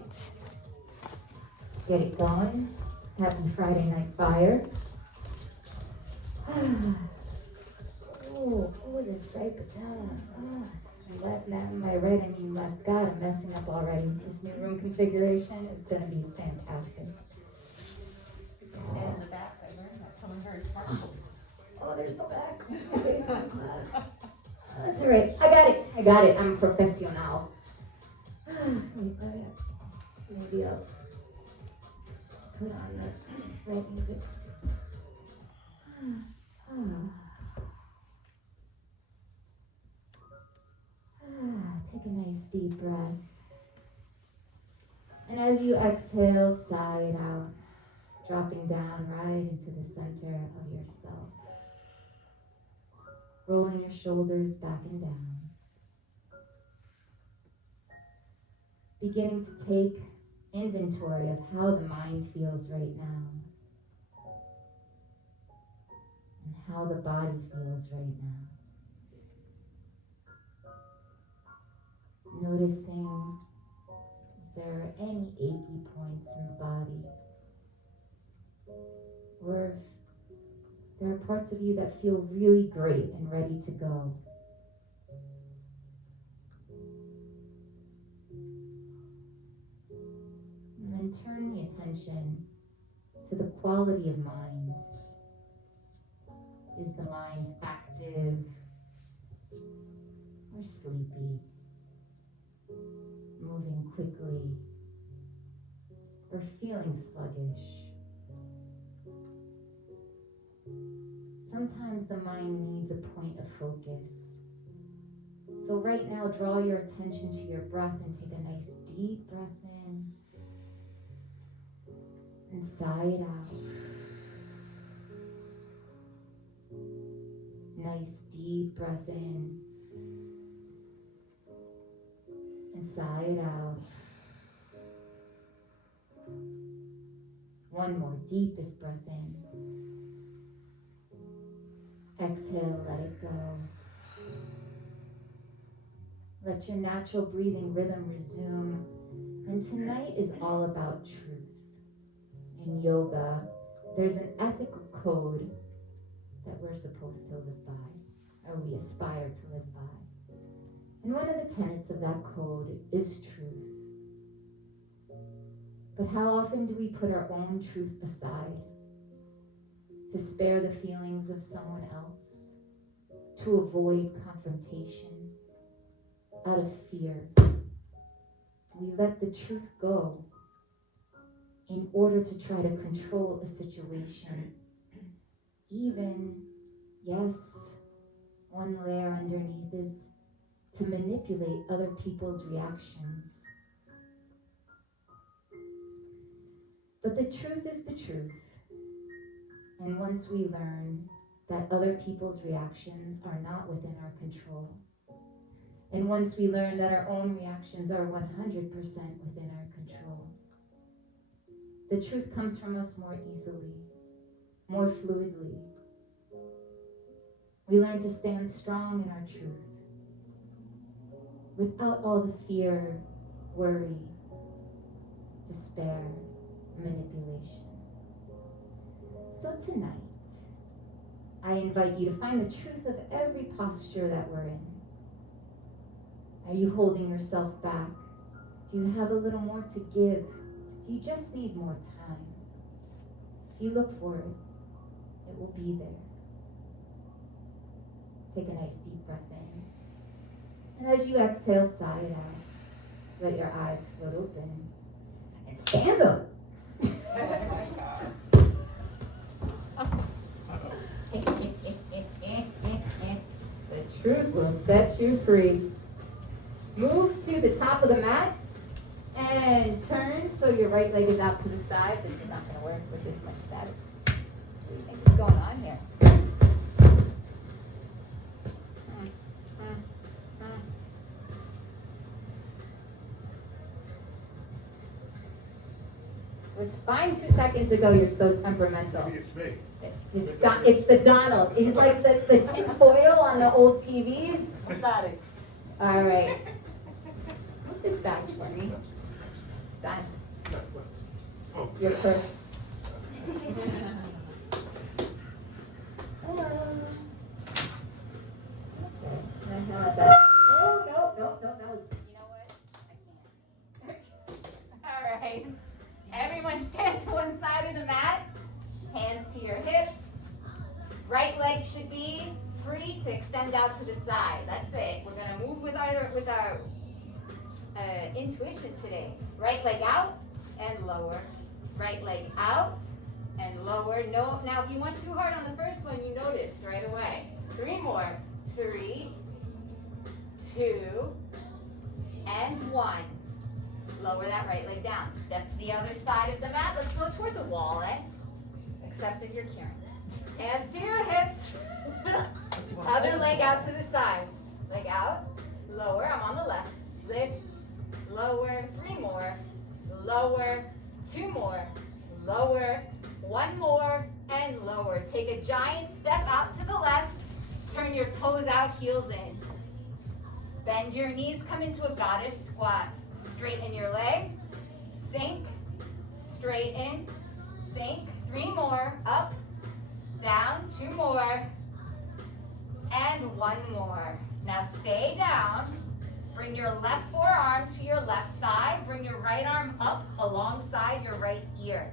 right. Let's get it going. Happy Friday night fire. This right baton. By right, I mean left. God, I'm messing up already. This new room configuration is going to be fantastic. Stand in the back. I learned that. Someone very smart. Oh, there's no back. That's all right. I got it. I'm a professional. Maybe I'll put on the right music. Take a nice deep breath. And as you exhale, sigh it out, dropping down right into the center of yourself. Rolling your shoulders back and down. Beginning to take inventory of how the mind feels right now. And how the body feels right now. Noticing if there are any achy points in the body. Or if there are parts of you that feel really great and ready to go. And then turn the attention to the quality of mind. Is the mind active or sleepy? Moving quickly or feeling sluggish? Sometimes the mind needs a point of focus. So right now, draw your attention to your breath and take a nice deep breath in and sigh it out. Nice deep breath in and sigh it out. One more, deepest breath in. Exhale, let it go. Let your natural breathing rhythm resume. And tonight is all about truth. In yoga, there's an ethical code that we're supposed to live by, or we aspire to live by. And one of the tenets of that code is truth. But how often do we put our own truth aside to spare the feelings of someone else, to avoid confrontation, out of fear? We let the truth go in order to try to control a situation. Even, yes, one layer underneath is to manipulate other people's reactions. But the truth is the truth. And once we learn that other people's reactions are not within our control, and once we learn that our own reactions are 100% within our control, the truth comes from us more easily, more fluidly. We learn to stand strong in our truth without all the fear, worry, despair, manipulation. So tonight, I invite you to find the truth of every posture that we're in. Are you holding yourself back? Do you have a little more to give? Do you just need more time? If you look for it, it will be there. Take a nice deep breath in. And as you exhale, sigh it out. Let your eyes float open. And stand up. The truth will set you free. Move to the top of the mat and turn so your right leg is out to the side. This is not going to work with this much static. What do you think is going on here? It was fine 2 seconds ago. You're so temperamental. Maybe it's me. It's the Donald. He's like the tin foil on the old TVs. Static. All right. Put this back for me. Done. Oh, Your purse. Hello. Okay. I have that. Oh, no, that was. You know what? I can't. All right. Everyone stand to one side of the mat. Hands to your hips. Right leg should be free to extend out to the side. That's it. We're gonna move with our intuition today. Right leg out and lower. Right leg out and lower. No. Now, if you went too hard on the first one, you noticed right away. 3 more. 3, 2, and 1. Lower that right leg down. Step to the other side of the mat. Let's go toward the wall, except if you're Karen. Hands to your hips. Other leg out to the side. Leg out. Lower. I'm on the left. Lift. Lower. 3 more. Lower. 2 more. Lower. 1 more. And lower. Take a giant step out to the left. Turn your toes out, heels in. Bend your knees. Come into a goddess squat. Straighten your legs. Sink. Straighten. Sink. 3 more. Up. Down. 2 more. And 1 more. Now stay down. Bring your left forearm to your left thigh. Bring your right arm up alongside your right ear.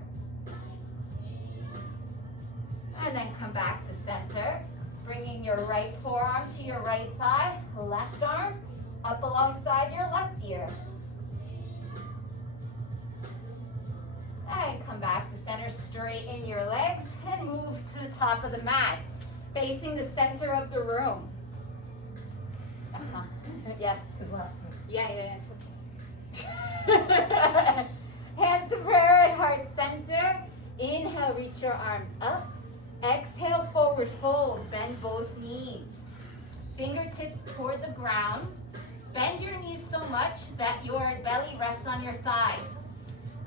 And then come back to center. Bringing your right forearm to your right thigh. Left arm up alongside your left ear. And come back to center. Straighten your legs and move to the top of the mat, facing the center of the room. Yes. Yeah, it's okay. Hands to prayer at heart center. Inhale, reach your arms up. Exhale, forward fold. Bend both knees. Fingertips toward the ground. Bend your knees so much that your belly rests on your thighs.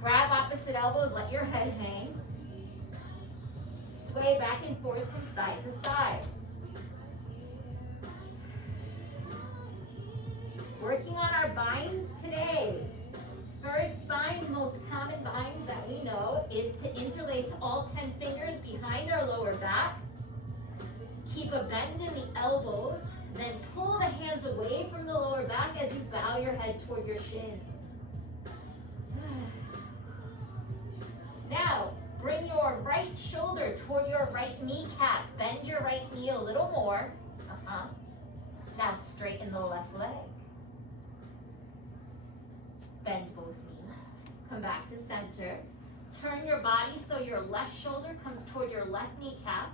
Grab opposite elbows, let your head hang. Sway back and forth from side to side. Working on our binds today. First bind, most common bind that we know, is to interlace all 10 fingers behind our lower back. Keep a bend in the elbows, then pull the hands away from the lower back as you bow your head toward your shins. Now, bring your right shoulder toward your right kneecap. Bend your right knee a little more. Now straighten the left leg. Bend both knees. Come back to center. Turn your body so your left shoulder comes toward your left kneecap.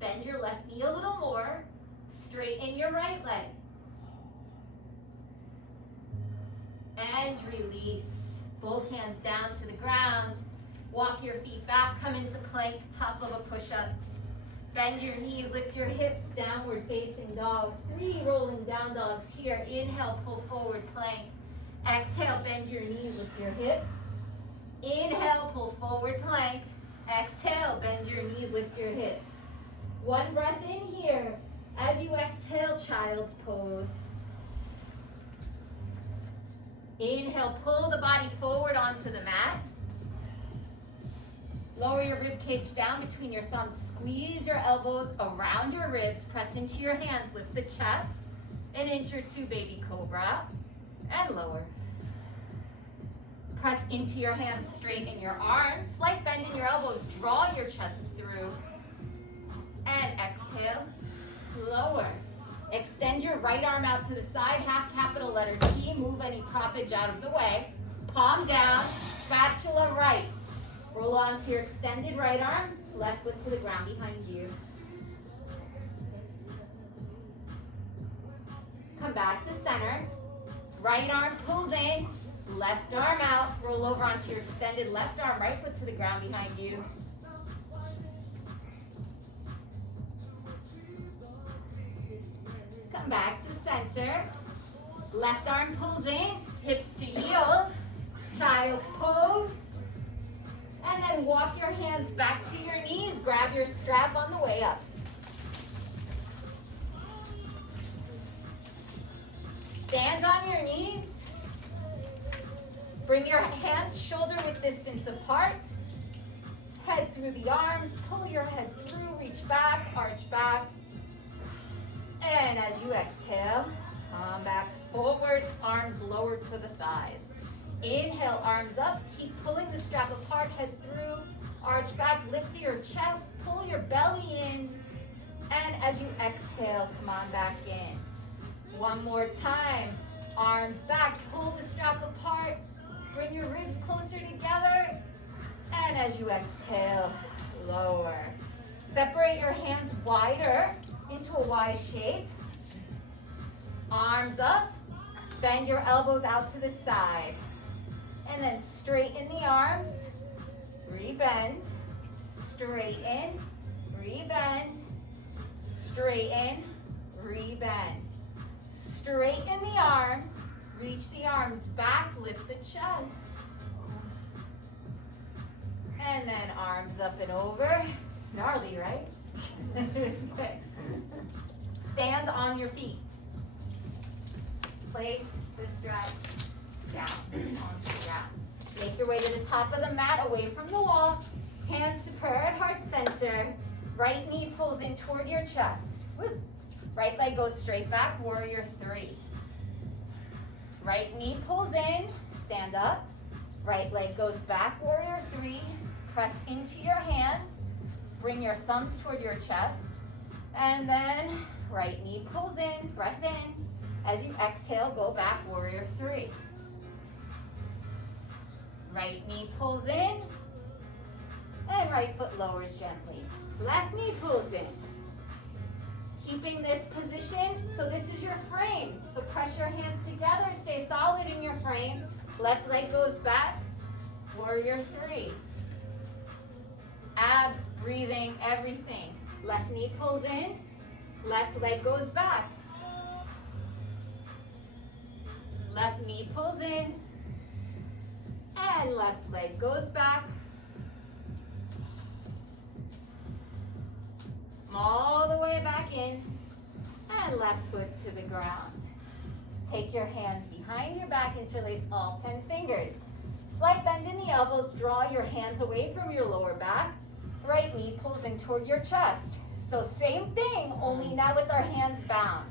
Bend your left knee a little more. Straighten your right leg. And release. Both hands down to the ground. Walk your feet back, come into plank, top of a push-up. Bend your knees, lift your hips, downward facing dog. 3 rolling down dogs here. Inhale, pull forward plank. Exhale, bend your knees, lift your hips. Inhale, pull forward plank. Exhale, bend your knees, lift your hips. 1 breath in here. As you exhale, child's pose. Inhale, pull the body forward onto the mat. Lower your rib cage down between your thumbs. Squeeze your elbows around your ribs. Press into your hands. Lift the chest. And into your 2 baby cobra. And lower. Press into your hands. Straighten your arms. Slight bend in your elbows. Draw your chest through. And exhale. Lower. Extend your right arm out to the side. Half capital letter T. Move any proppage out of the way. Palm down. Spatula right. Roll onto your extended right arm, left foot to the ground behind you. Come back to center. Right arm pulls in, left arm out. Roll over onto your extended left arm, right foot to the ground behind you. Come back to center. Left arm pulls in, hips to heels. Child's pose. And then walk your hands back to your knees. Grab your strap on the way up. Stand on your knees. Bring your hands shoulder width distance apart. Head through the arms, pull your head through, reach back, arch back. And as you exhale, come back forward, arms lower to the thighs. Inhale, arms up, keep pulling the strap apart, head through, arch back, lift your chest, pull your belly in. And as you exhale, come on back in. One more time, arms back, pull the strap apart, bring your ribs closer together. And as you exhale, lower. Separate your hands wider into a Y shape. Arms up, bend your elbows out to the side. And then straighten the arms, rebend, straighten, rebend, straighten, rebend. Straighten the arms, reach the arms back, lift the chest. And then arms up and over. It's gnarly, right? Okay. Stand on your feet. Place the strap down onto the ground. Make your way to the top of the mat, away from the wall. Hands to prayer at heart center. Right knee pulls in toward your chest. Woo. Right leg goes straight back, warrior three. Right knee pulls in, stand up. Right leg goes back, warrior three. Press into your hands. Bring your thumbs toward your chest. And then right knee pulls in, breath in. As you exhale, go back, warrior three. Right knee pulls in, and right foot lowers gently. Left knee pulls in. Keeping this position, so this is your frame. So press your hands together, stay solid in your frame. Left leg goes back, warrior three. Abs, breathing, everything. Left knee pulls in, left leg goes back. Left knee pulls in, and left leg goes back. All the way back in, and left foot to the ground. Take your hands behind your back, interlace all 10 fingers. Slight bend in the elbows, draw your hands away from your lower back. Right knee pulls in toward your chest. So same thing, only now with our hands bound.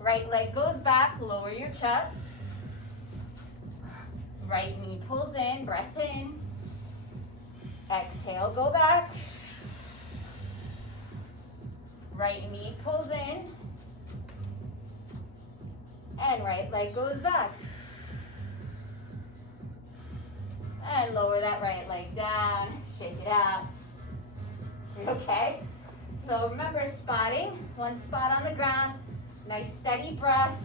Right leg goes back, lower your chest. Right knee pulls in, breath in. Exhale, go back. Right knee pulls in. And right leg goes back. And lower that right leg down, shake it out. Okay? So remember spotting, one spot on the ground, nice steady breath.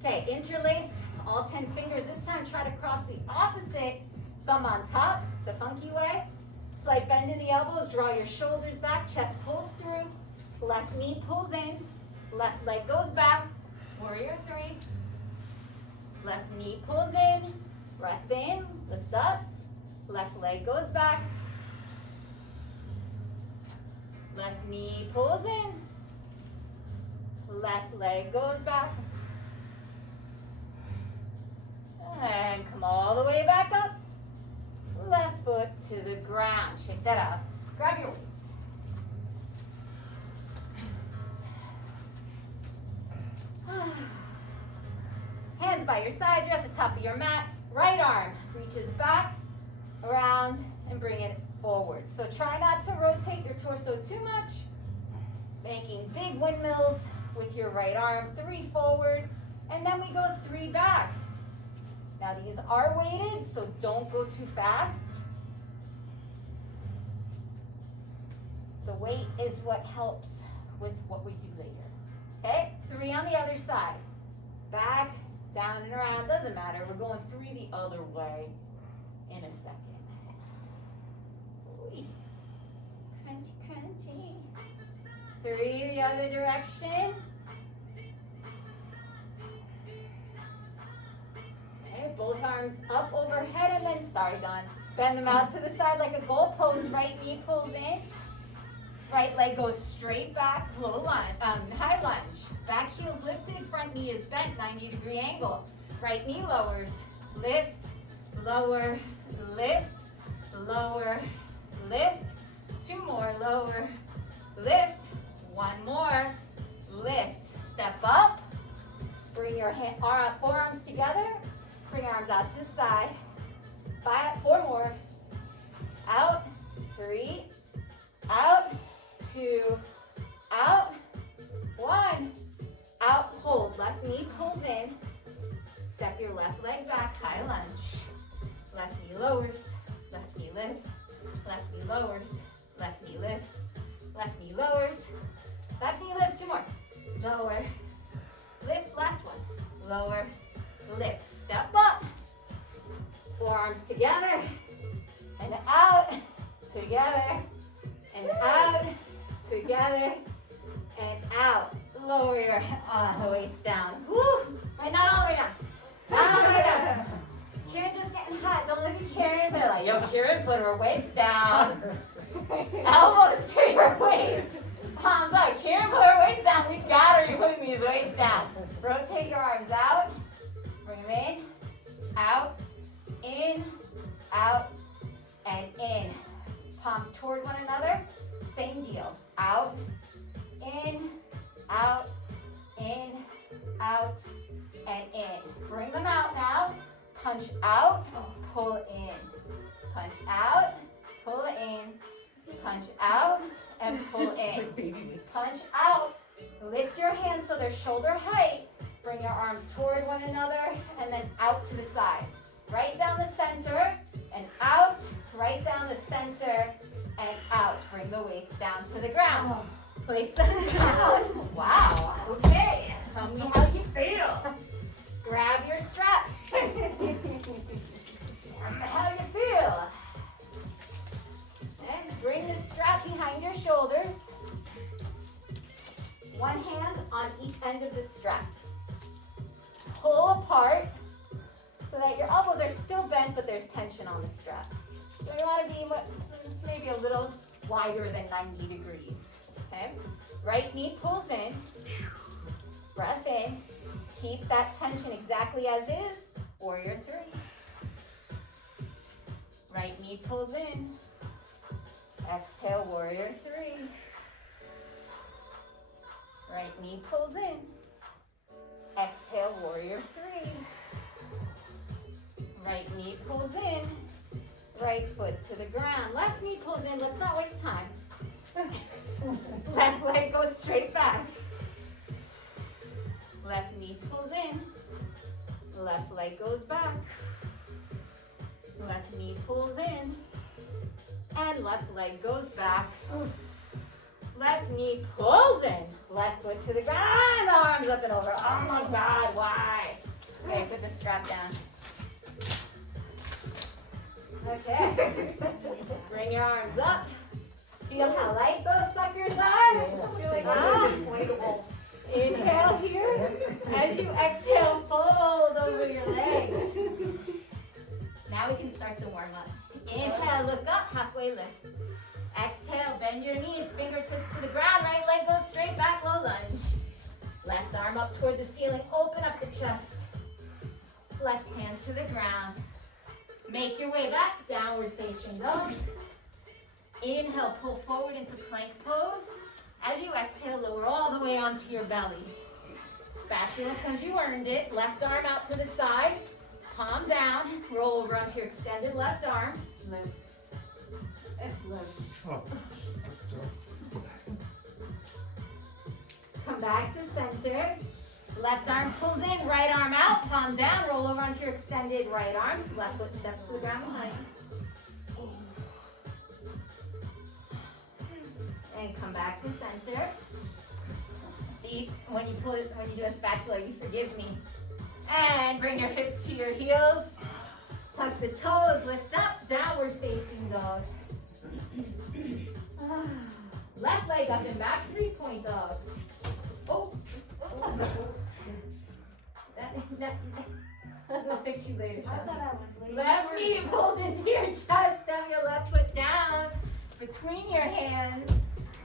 Okay, interlace all 10 fingers. This time try to cross the opposite, thumb on top, the funky way. Slight bend in the elbows, draw your shoulders back, chest pulls through. Left knee pulls in, left leg goes back, warrior three. Left knee pulls in, breath in, lift up. Left leg goes back. Left knee pulls in, left leg goes back. And come all the way back up. Left foot to the ground. Shake that out. Grab your weights. Hands by your sides, you're at the top of your mat. Right arm reaches back, around, and bring it forward. So try not to rotate your torso too much. Making big windmills with your right arm. 3 forward, and then we go 3 back. Now these are weighted, so don't go too fast. The weight is what helps with what we do later. Okay, 3 on the other side. Back, down and around, doesn't matter. We're going 3 the other way in a second. Ooh. Crunchy, crunchy. 3 the other direction. Okay, both arms up overhead and then, sorry Don, bend them out to the side like a goalpost. Right knee pulls in. Right leg goes straight back, low lunge, high lunge. Back heel's lifted, front knee is bent, 90-degree angle. Right knee lowers, lift, lower, lift, lower, lift. 2 more, lower, lift. 1 more, lift. Step up. Bring your forearms together. Bring your arms out to the side. 4 more. Out. 3. Out. 2. Out. 1. Out. Hold. Left knee pulls in. Step your left leg back. High lunge. Left knee lowers. Left knee lifts. Left knee lowers. Left knee lifts. Left knee lowers. Left knee lifts. 2 more. Lower. Lift. Last one. Lower. Lift. Step up. Forearms together. And out. Together. And out. Together. And out. Lower your weights down. Woo! Right, not all the way down. Not all the way down. Kieran just getting hot. Don't look at Kieran. They're like, yo, Kieran, put her weights down. Elbows to your waist. Palms up. Kieran, put her weights down. We got her. You're putting these weights down. Rotate your arms out. Bring them in. Out. In. Out. And in. Palms toward one another. Same deal. Out. In. Out. In. Out. And in. Bring them out now. Punch out. Pull in. Punch out. Pull in. Punch out. And pull in. Punch out. Lift your hands so they're shoulder height. Bring your arms toward one another and then out to the side. Right down the center and out. Right down the center and out. Bring the weights down to the ground. Place them down. Wow. Okay. Tell me how you feel. Grab your strap. Tell me how you feel. And bring the strap behind your shoulders. One hand on each end of the strap. Pull apart so that your elbows are still bent, but there's tension on the strap. So you want to be maybe a little wider than 90 degrees. Okay? Right knee pulls in. Breath in. Keep that tension exactly as is. Warrior 3. Right knee pulls in. Exhale, warrior 3. Right knee pulls in. Exhale, warrior 3. Right knee pulls in. Right foot to the ground. Left knee pulls in. Let's not waste time. Left leg goes straight back. Left knee pulls in. Left leg goes back. Left knee pulls in. And left leg goes back. Left knee pulls in. Left foot to the ground. Arms up and over. Oh my God, why? Okay, put the strap down. Okay. Bring your arms up. Feel how light those suckers are? I feel like I'm inflatables. Inhale here. As you exhale, fold over your legs. Now we can start the warm up. Inhale, look up, halfway lift. Exhale, bend your knees, fingertips to the ground. Right leg goes straight back, low lunge. Left arm up toward the ceiling, open up the chest. Left hand to the ground. Make your way back, downward facing dog. Inhale, pull forward into plank pose. As you exhale, lower all the way onto your belly. Spatula because you earned it. Left arm out to the side. Palm down. Roll over onto your extended left arm. Come back to center. Left arm pulls in, right arm out, palm down, roll over onto your extended right arm. Left foot steps to the ground behind. And come back to center. See, when you do a spatula, you forgive me. And bring your hips to your heels. Tuck the toes, lift up, downward facing dog. Left leg up and back, 3-point dog. Oh. We'll fix you later, I thought I was waiting. Left knee pulls into your chest. Step your left foot down between your hands.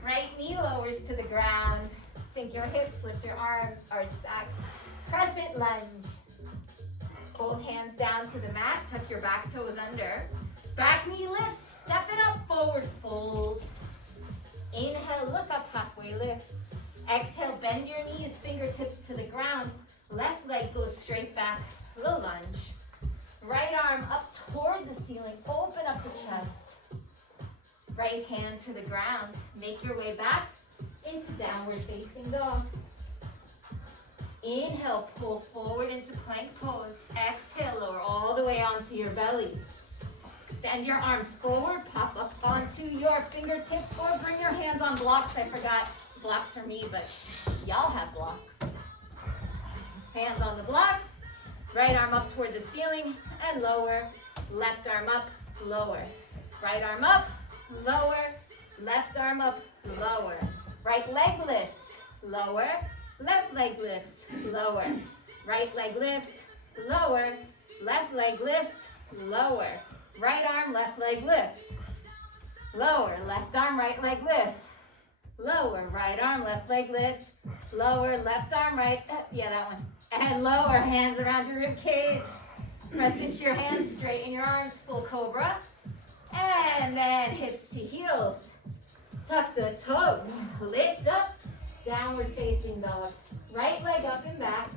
Right knee lowers to the ground. Sink your hips, lift your arms, arch back. Crescent lunge. Both hands down to the mat. Tuck your back toes under. Back knee lifts. Step it up. Forward fold. Inhale, look up, halfway lift. Exhale, bend your knees, fingertips to the ground. Left leg goes straight back. Low lunge. Right arm up toward the ceiling. Open up the chest. Right hand to the ground. Make your way back into downward facing dog. Inhale, pull forward into plank pose. Exhale, lower all the way onto your belly. Extend your arms forward, pop up onto your fingertips, or bring your hands on blocks. I forgot blocks for me, but y'all have blocks. Hands on the blocks. Right arm up toward the ceiling and lower. Left arm up, lower. Right arm up, lower. Left arm up, lower. Right leg lifts, lower. Left leg lifts, lower. Right leg lifts, lower. Left leg lifts, lower. Right arm, left leg lifts, lower. Left arm, right leg lifts, lower. Right arm, left leg lifts, lower. Left arm, right, yeah, that one. And lower, hands around your rib cage. Press into your hands, straighten your arms, full cobra. And then hips to heels. Tuck the toes, lift up, downward facing dog. Right leg up and back.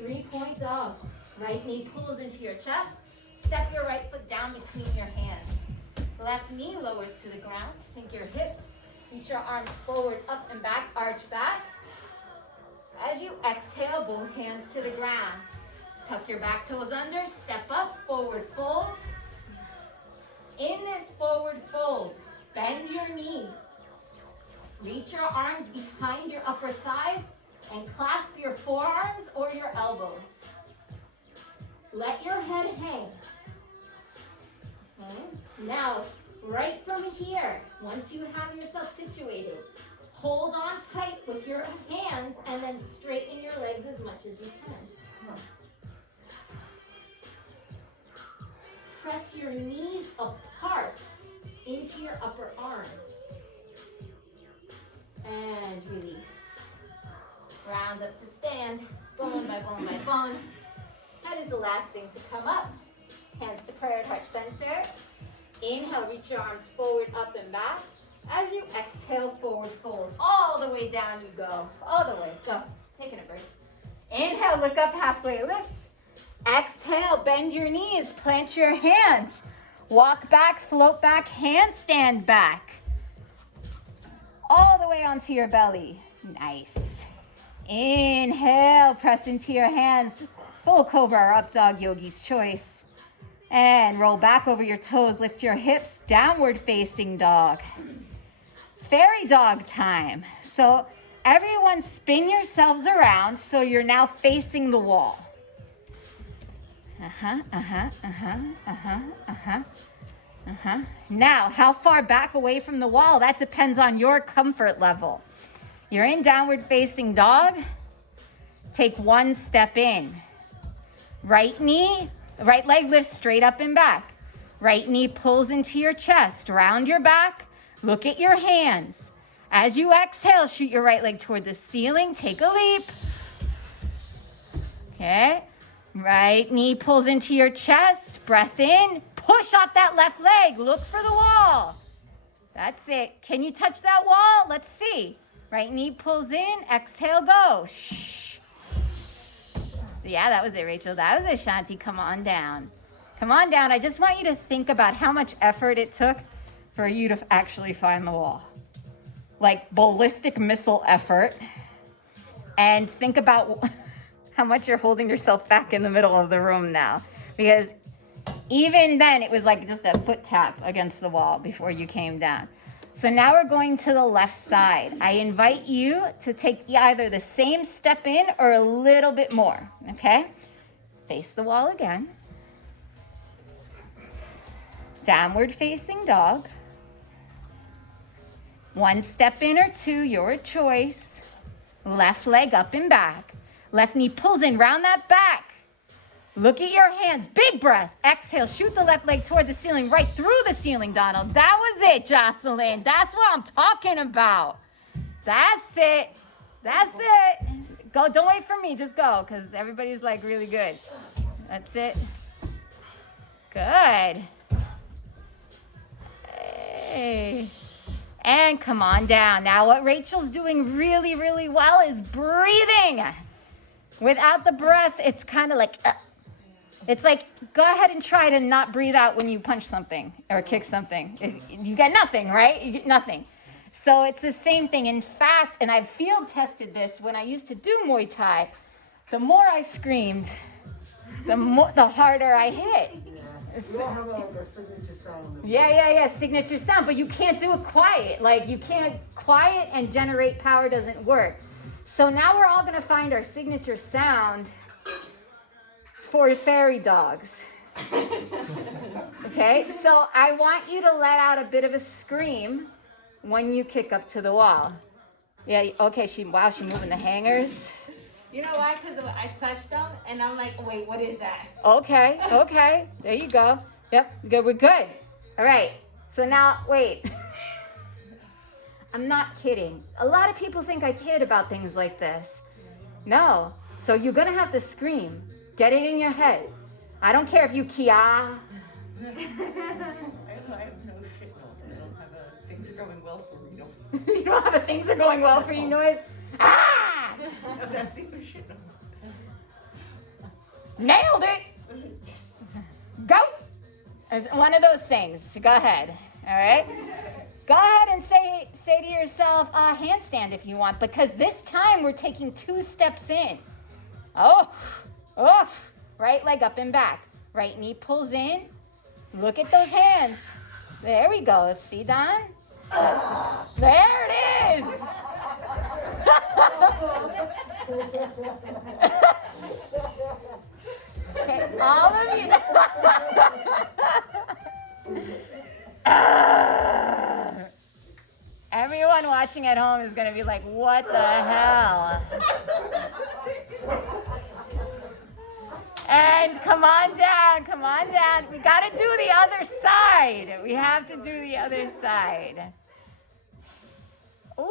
3-point dog. Right knee pulls into your chest. Step your right foot down between your hands. Left knee lowers to the ground. Sink your hips. Reach your arms forward, up and back, arch back. As you exhale, both hands to the ground. Tuck your back toes under, step up, forward fold. In this forward fold, bend your knees. Reach your arms behind your upper thighs and clasp your forearms or your elbows. Let your head hang. Okay. Now, right from here, once you have yourself situated, hold on tight with your hands and then straighten your legs as much as you can. Press your knees apart into your upper arms. And release. Round up to stand, bone by bone by bone. That is the last thing to come up. Hands to prayer at heart center. Inhale, reach your arms forward, up and back. As you exhale, forward fold. All the way down you go. All the way, go. Taking a break. Inhale, look up, halfway lift. Exhale, bend your knees, plant your hands. Walk back, float back, handstand back. All the way onto your belly. Nice. Inhale, press into your hands. Full cobra or up dog, yogi's choice. And roll back over your toes, lift your hips, downward facing dog. Fairy dog time. So everyone spin yourselves around so you're now facing the wall. Now, how far back away from the wall? That depends on your comfort level. You're in downward facing dog. Take one step in. Right knee, right leg lifts straight up and back. Right knee pulls into your chest. Round your back. Look at your hands. As you exhale, shoot your right leg toward the ceiling. Take a leap. Okay. Right knee pulls into your chest. Breath in. Push off that left leg. Look for the wall. That's it. Can you touch that wall? Let's see. Right knee pulls in. Exhale, go. Shh. So yeah, that was it, Rachel. That was it, Shanti. Come on down. Come on down. I just want you to think about how much effort it took for you to actually find the wall. Like ballistic missile effort. And think about how much you're holding yourself back in the middle of the room now. Because even then, it was like just a foot tap against the wall before you came down. So now we're going to the left side. I invite you to take either the same step in or a little bit more, okay? Face the wall again. Downward facing dog. One step in or two, your choice. Left leg up and back. Left knee pulls in, round that back. Look at your hands, big breath. Exhale, shoot the left leg toward the ceiling, right through the ceiling, Donald. That was it, Jocelyn. That's what I'm talking about. That's it. That's it. Go, don't wait for me, just go, because everybody's like really good. That's it. Good. Hey. And come on down. Now what Rachel's doing really, really well is breathing. Without the breath, it's kind of like, it's like, go ahead and try to not breathe out when you punch something or kick something. You get nothing, right? You get nothing. So it's the same thing. In fact, and I field tested this when I used to do Muay Thai, the more I screamed, the harder I hit. You don't have like a signature sound. Yeah, signature sound, but you can't do it quiet. Like you can't quiet and generate power doesn't work. So now we're all gonna find our signature sound for fairy dogs. Okay, so I want you to let out a bit of a scream when you kick up to the wall. Yeah, okay, she's moving the hangers. You know why? Because I touched them, and I'm like, wait, what is that? Okay, there you go. Yep, good, we're good. All right, so now, wait. I'm not kidding. A lot of people think I kid about things like this. No, so you're gonna have to scream. Get it in your head. I don't care if you kia. I have no shit noise. I don't have a things are going well for me noise. You don't have a things are going well for you noise. Ah! That's the shit noise. Nailed it. Go. It's one of those things. Go ahead. All right. Go ahead and say to yourself, handstand if you want, because this time we're taking 2 steps in. Oh, right leg up and back. Right knee pulls in. Look at those hands. There we go. See, Don? There it is. Okay, all of you. Everyone watching at home is going to be like, what the hell? And come on down. We got to do the other side. We have to do the other side. Ooh,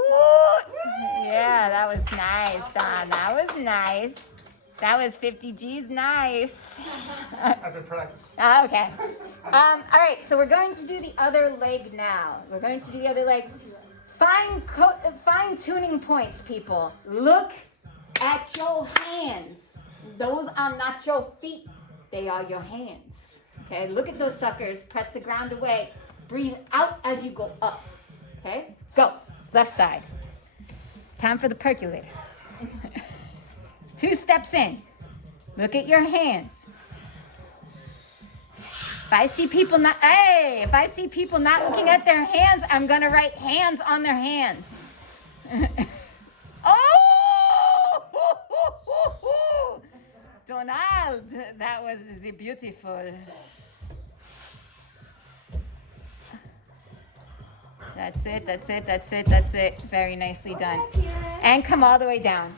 yeah, that was nice, Don. That was nice. That was 50 G's nice. I've been practicing. Okay. All right, so we're going to do the other leg now. Fine tuning points, people. Look at your hands. Those are not your feet. They are your hands. Okay, look at those suckers. Press the ground away. Breathe out as you go up. Okay, go. Left side. Time for the percolator. 2 steps in. Look at your hands. If I see people not looking at their hands, I'm gonna write hands on their hands. Oh! Donald, that was beautiful. That's it. Very nicely done. And come all the way down.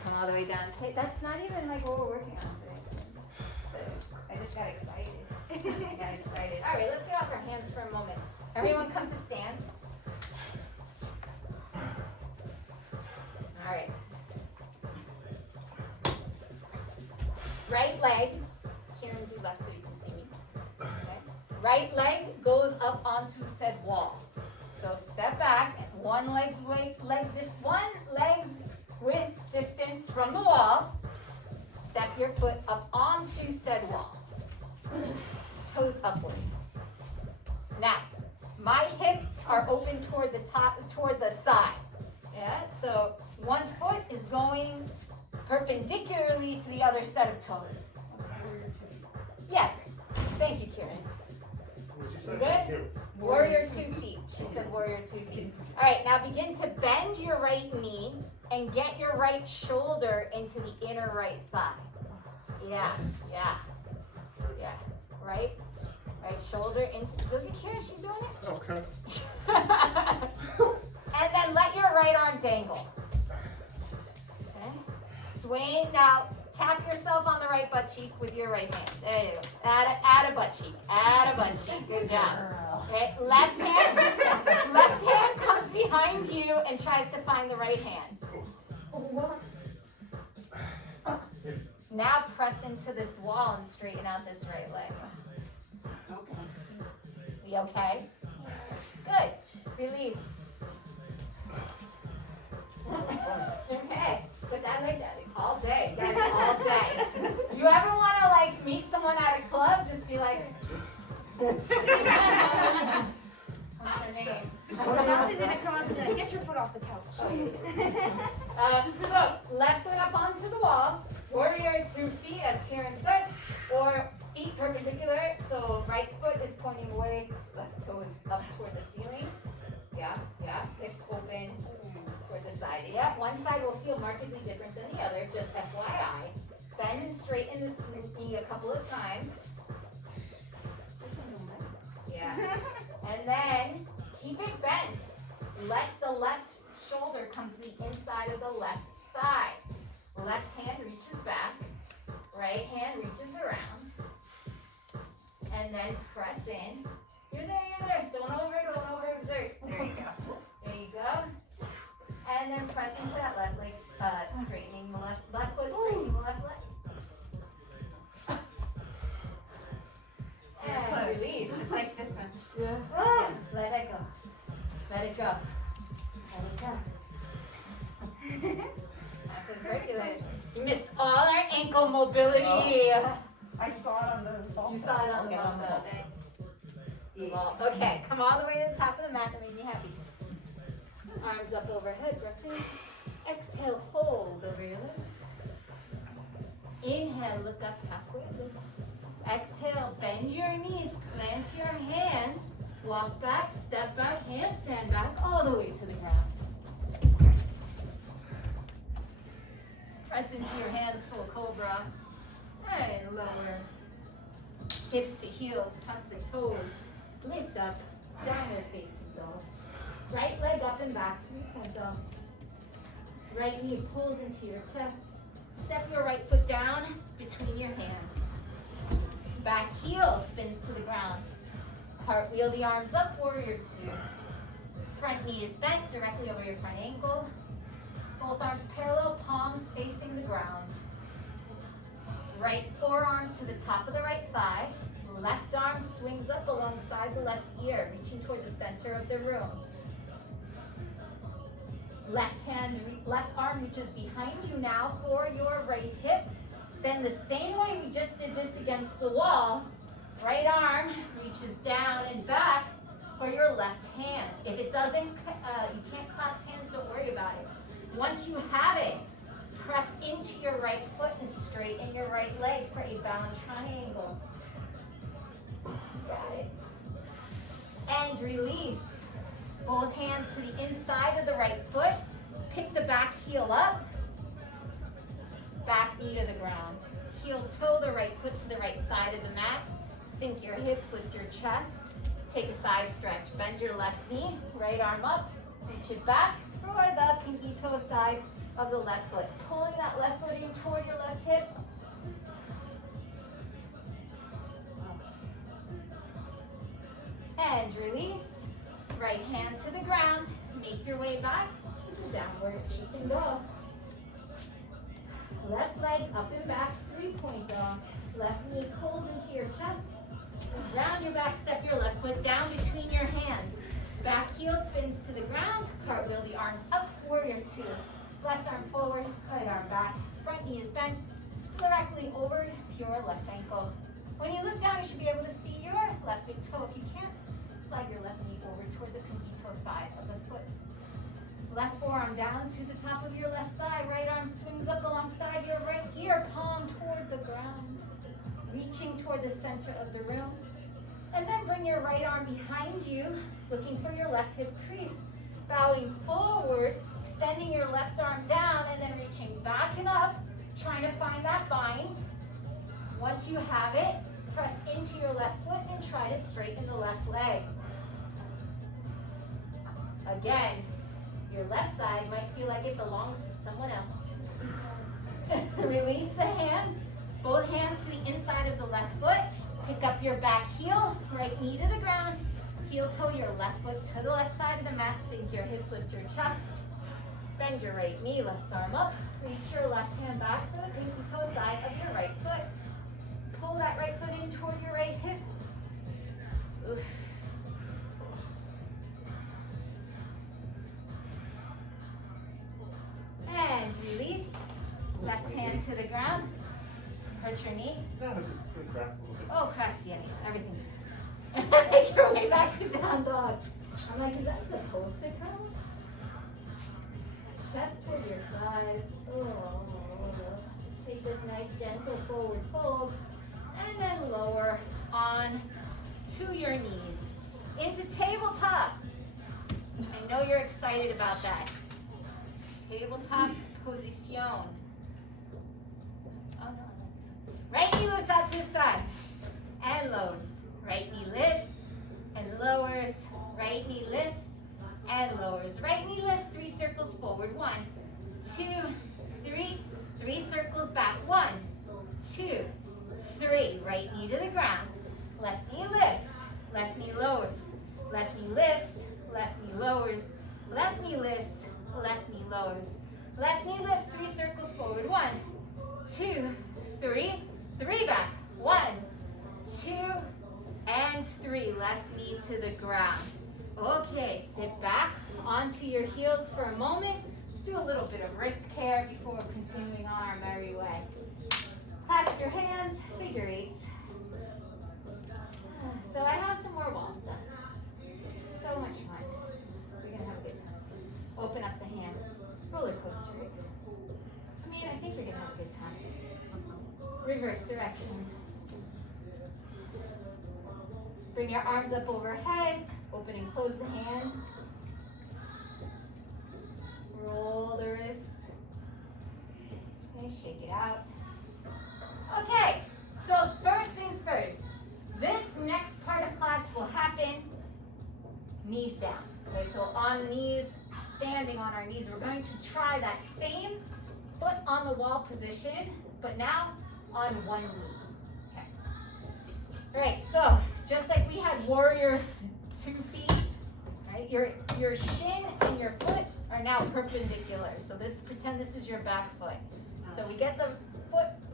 That's not even like what we're working on today. I just got excited. All right, let's get off our hands for a moment. Everyone come to stand. All right. Right leg. Kieran, do left so you can see me. Okay. Right leg goes up onto said wall. So step back, one leg's width distance from the wall. Step your foot up onto said wall. Toes upward. Now, my hips are open toward the side. Yeah, so one foot is going perpendicularly to the other set of toes. Yes, thank you, Kieran. Good? Warrior 2 feet. She said warrior 2 feet. All right, now begin to bend your right knee and get your right shoulder into the inner right thigh. Yeah. Right shoulder into, look at Kira, she's doing it. Okay. And then let your right arm dangle. Okay. Swing, now tap yourself on the right butt cheek with your right hand. There you go. Add a butt cheek. Good job. Okay. Left hand comes behind you and tries to find the right hand. Now press into this wall and straighten out this right leg. You okay? Good. Release. Okay. Put that leg down all day. Guys, all day. You ever want to like meet someone at a club? Just be like. What's your name? Bouncing's gonna come up and be like, get your foot off the couch. So left foot up onto the wall. Warrior 2 feet, as Karen said, or feet perpendicular. So right foot is pointing away, left toe is up toward the ceiling. Yeah. Hips open toward the side. Yeah, one side will feel markedly different than the other. Just FYI. Bend and straighten this knee a couple of times. Yeah. And then keep it bent. Let the left shoulder come to the inside of the left thigh. Left hand reaches back. Right hand reaches around. And then press in. You're there. Don't overexert. There you go. There you go. And then press into that left leg, straightening the left foot, straightening the left leg. And release. It's like this one. Let it go. Let it go. Let it go. You missed all our ankle mobility. I saw it on the ball. You saw it on the wall. Okay, come all the way to the top of the mat. That made me happy. Arms up overhead, breath in. Exhale, fold over your legs. Inhale, look up halfway. Exhale, bend your knees, plant your hands. Walk back, step back, handstand back, all the way to the ground. Press into your hands, full cobra. And lower. Hips to heels, tuck the toes. Lift up, downward facing dog. Right leg up and back, 3-point dog. Right knee pulls into your chest. Step your right foot down between your hands. Back heel spins to the ground. Cartwheel the arms up, warrior 2. Front knee is bent directly over your front ankle. Both arms parallel, palms facing the ground. Right forearm to the top of the right thigh. Left arm swings up alongside the left ear, reaching toward the center of the room. Left arm reaches behind you now for your right hip. Then the same way we just did this against the wall, right arm reaches down and back for your left hand. If it doesn't, you can't clasp hands, don't worry about it. Once you have it, press into your right foot and straighten your right leg for a bound triangle. Got it. And release. Both hands to the inside of the right foot. Pick the back heel up. Back knee to the ground. Heel toe the right foot to the right side of the mat. Sink your hips, lift your chest. Take a thigh stretch. Bend your left knee, right arm up. Reach it back for the pinky toe side of the left foot. Pulling that left foot in toward your left hip. And release. Right hand to the ground. Make your way back into downward facing dog. Left leg up and back, 3-point dog. Left knee pulls into your chest. Round your back, step your left foot down between your hands. Back heel spins to the ground. Cartwheel the arms up, warrior 2. Left arm forward, right arm back. Front knee is bent directly over your left ankle. When you look down, you should be able to see your left big toe. If you can't, slide your left knee over toward the pinky toe side of the foot. Left forearm down to the top of your left thigh. Right arm swings up alongside your right ear, palm toward the ground. Reaching toward the center of the room. And then bring your right arm behind you, looking for your left hip crease. Bowing forward, extending your left arm down, and then reaching back and up, trying to find that bind. Once you have it, press into your left foot and try to straighten the left leg. Again, your left side might feel like it belongs to someone else. Release the hands, both hands to the inside of the left foot. Pick up your back heel, right knee to the ground. Heel toe your left foot to the left side of the mat. Sink your hips, lift your chest. Bend your right knee, left arm up. Reach your left hand back for the pinky toe side of your right foot. Pull that right foot in toward your right hip. Oof. And release. Left hand to the ground. Hurt your knee. No, it's just good crack a little bit. Oh, cracks, yeah, everything cracks. Make your way back to down dog. I'm like, is that supposed to count? Chest toward your thighs. Oh, just take this nice gentle forward fold. And then lower on to your knees. Into tabletop. I know you're excited about that. Tabletop position. Oh no, I like this one. Right knee lifts out to the side and lowers. Right knee lifts and lowers. Right knee lifts and lowers. Right knee lifts, 3 circles forward. 1, 2, 3. 3 circles back. 1, 2, 3. Right knee to the ground. Left knee lifts. Left knee lowers. Left knee lifts. Left knee lowers. Left knee lifts. Left knee lowers. Left knee lifts, 3 circles forward. 1, 2, 3. 3 back. 1, 2, and 3. Left knee to the ground. Okay, sit back onto your heels for a moment. Let's do a little bit of wrist care before continuing on our merry way. Clasp your hands, figure 8s. So I have some more wall stuff. So much fun. We're gonna have a good time. Open up the hands. It's roller coaster. I mean, I think we're gonna have a good time. Reverse direction. Bring your arms up overhead. Open and close the hands. Roll the wrists. Okay, shake it out. Okay, so first things first. This next part of class will happen knees down. Okay, so on the knees, standing on our knees, we're going to try that same foot on the wall position, but now on one knee. Okay. All right, so just like we had warrior 2 feet, right? Your shin and your foot are now perpendicular. So pretend this is your back foot. So we get the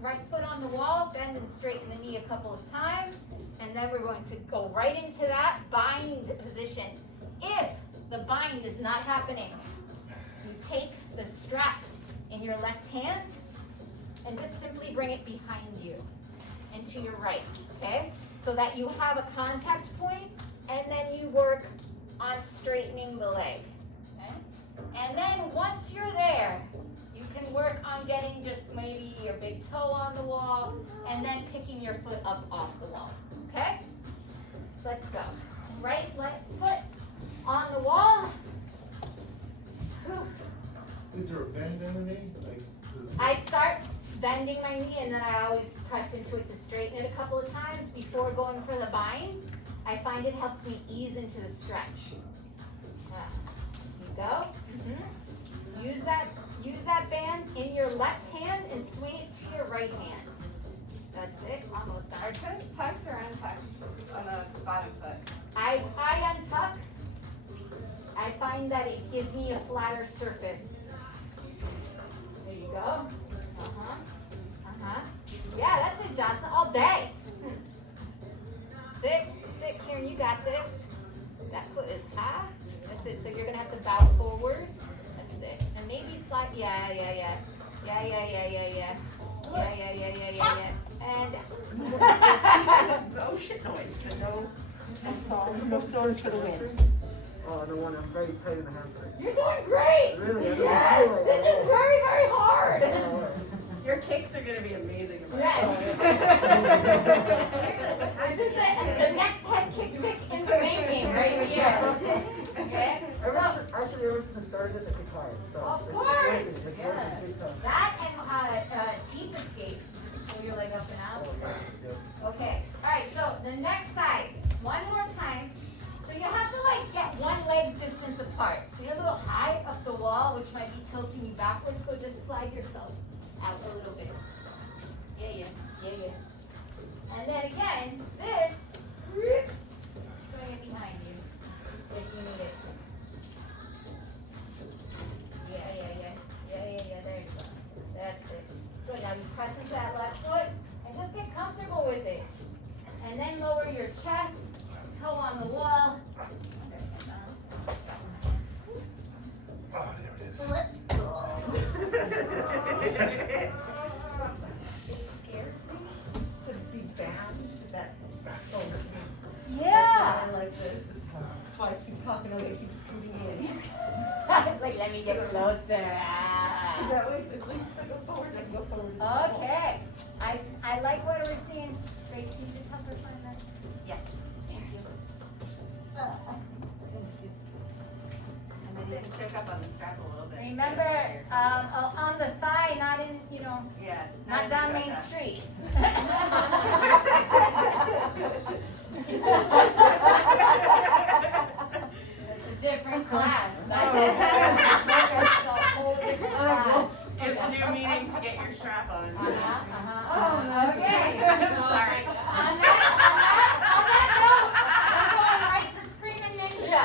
right foot on the wall, bend and straighten the knee a couple of times, and then we're going to go right into that bind position. If the bind is not happening, you take the strap in your left hand and just simply bring it behind you and to your right, okay? So that you have a contact point, and then you work on straightening the leg, okay? And then once you're there, you can work on getting just maybe your big toe on the wall, and then picking your foot up off the wall, okay? Let's go. Right foot on the wall. Whew. Is there a bend in the knee? I start bending my knee, and then I always press into it to straighten it a couple of times before going for the bind. I find it helps me ease into the stretch. You go. Use that band in your left hand and swing it to your right hand. That's it. Almost done. Are toes tucked or untucked on the bottom foot? I untuck. I find that it gives me a flatter surface. There you go. Yeah, that's it, Jocelyn. All day. Sit, Karen, you got this. That foot is high. That's it. So you're gonna have to bow forward. That's it. And maybe slide. Yeah. And Oh shit noise. No swords for the win. Oh, the one I'm very tight in the hamstring. you're doing great. Really? I don't Yes, feel this is very, very hard. Your kicks are gonna be amazing. Yes. This is the next head kick in the making right here. Okay? Actually, ever since I started this, I kick hard. So Of it's course. working. It's working big time. That and teep escapes. Just pull your leg up and out. Okay. All right. So the next side. One more time. So you have to get one leg distance apart. So you're a little high up the wall, which might be tilting you backwards. So just slide yourself out a little bit. Yeah. And then again, this like this. That's why I keep talking over, I keep scooting in. Like, let me get closer. Ah. Is that way, at least if I go forward, I can go forward. Okay, I like what we're seeing. Rach, can you just help her find that? Yes. Thank you. And then you can pick up on the strap a little bit. Remember, on the thigh, not in, Yeah. not down Main Street. It's a different class. That's a whole different class. It's a new meaning to get your strap on. Oh, okay. Sorry. On that note, we're going right to Screaming Ninja.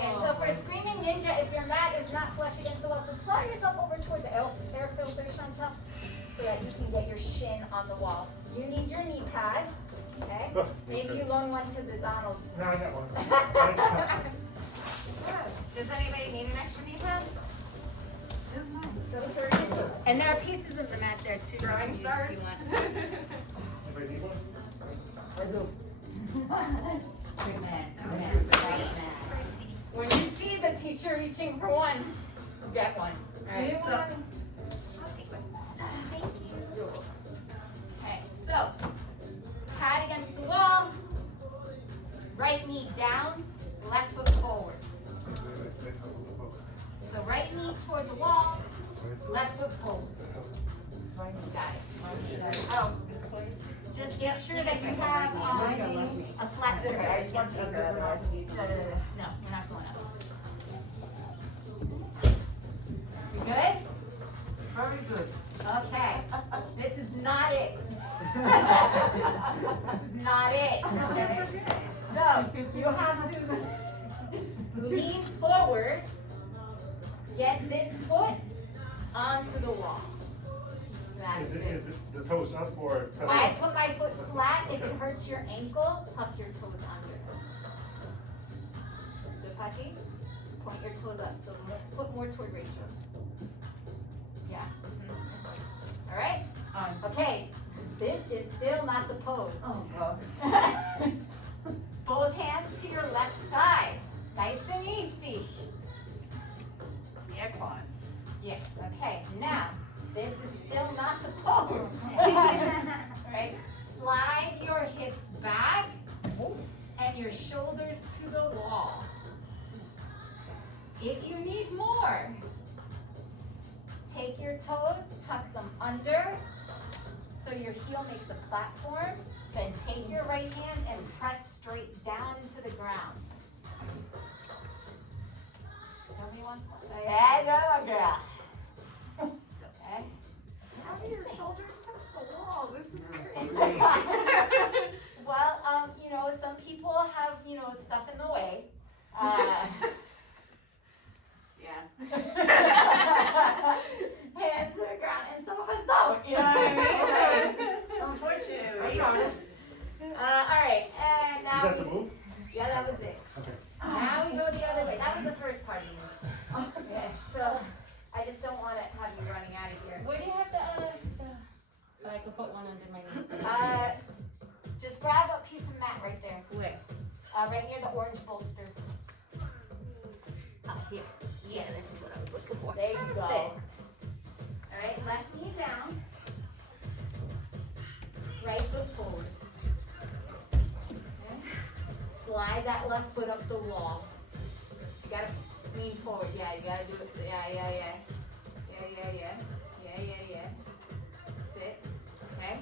And so for Screaming Ninja, if your mat is not flush against the wall, so slide yourself over toward the air filtration on top so that you can get your shin on the wall. You need your knee pad, okay? Maybe you loan one to the Donald's. No, I got one. Does anybody need an extra knee pad? And there are pieces of the mat there too. Drawing If you stars? want. Anybody need one? I do. Good man, right man. When you see the teacher reaching for one, get one. Alright, so. Thank you. Okay, so, pad against the wall, right knee down, left foot forward. So right knee toward the wall, left foot forward. Got it. Oh, just make sure that you have a flat surface. No, we're not going up. You good? Very good. Okay. This is not it. This is not it. Okay? So you have to lean forward, get this foot onto the wall. That's Is it. it the toes up or? I put my foot flat. If it hurts your ankle, tuck your toes under. Good, Paki? Point your toes up. So put more toward Rachel. Yeah. All right? Okay. This is still not the pose. Oh, God. Both hands to your left thigh. Nice and easy. Yeah, quads. Yeah. Okay. Now, this is still not the pose. Right? Slide your hips back and your shoulders to the wall. If you need more, take your toes, tuck them under so your heel makes a platform. Then take your right hand and press straight down into the ground. Nobody wants more? Yeah, no, girl. Okay. How do your shoulders touch the wall? This is crazy. Well, some people have, stuff in the way. Yeah. Hands to the ground, and some of us don't, you know what I mean? Unfortunately. All right, and now. Is that the move? Yeah, that was it. Okay. Now we go the other way. That was the first part of the move. Okay, so I just don't want to have you running out of here. Where do you have the so I could put one under my knee? Just grab a piece of mat right there. Where? Right near the orange bolster. Here. Yeah, that's what I was looking for. There you go. Perfect. All right, left knee down. Right foot forward. Okay. Slide that left foot up the wall. You gotta lean forward. Yeah, you gotta do it. Yeah. That's it. Okay.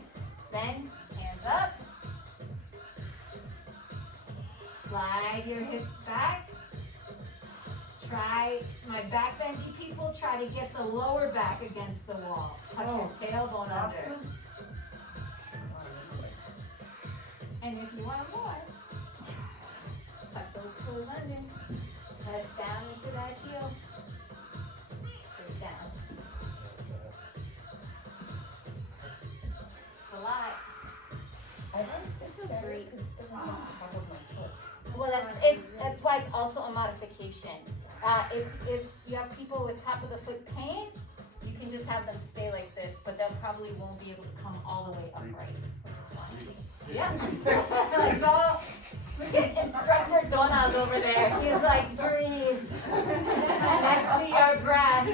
Then hands up. Slide your hips back. Try, my back bendy people, try to get the lower back against the wall. Tuck your tailbone under. And if you want more, tuck those toes under. Press down into that heel. Straight down. It's a lot. This is great. It's not part of my foot. Well, that's why it's also a modification. If you have people with top of the foot pain, you can just have them stay like this, but they probably won't be able to come all the way upright, which is fine. Yeah. Like, go Instructor Donald over there. He's like, breathe. And empty your breath.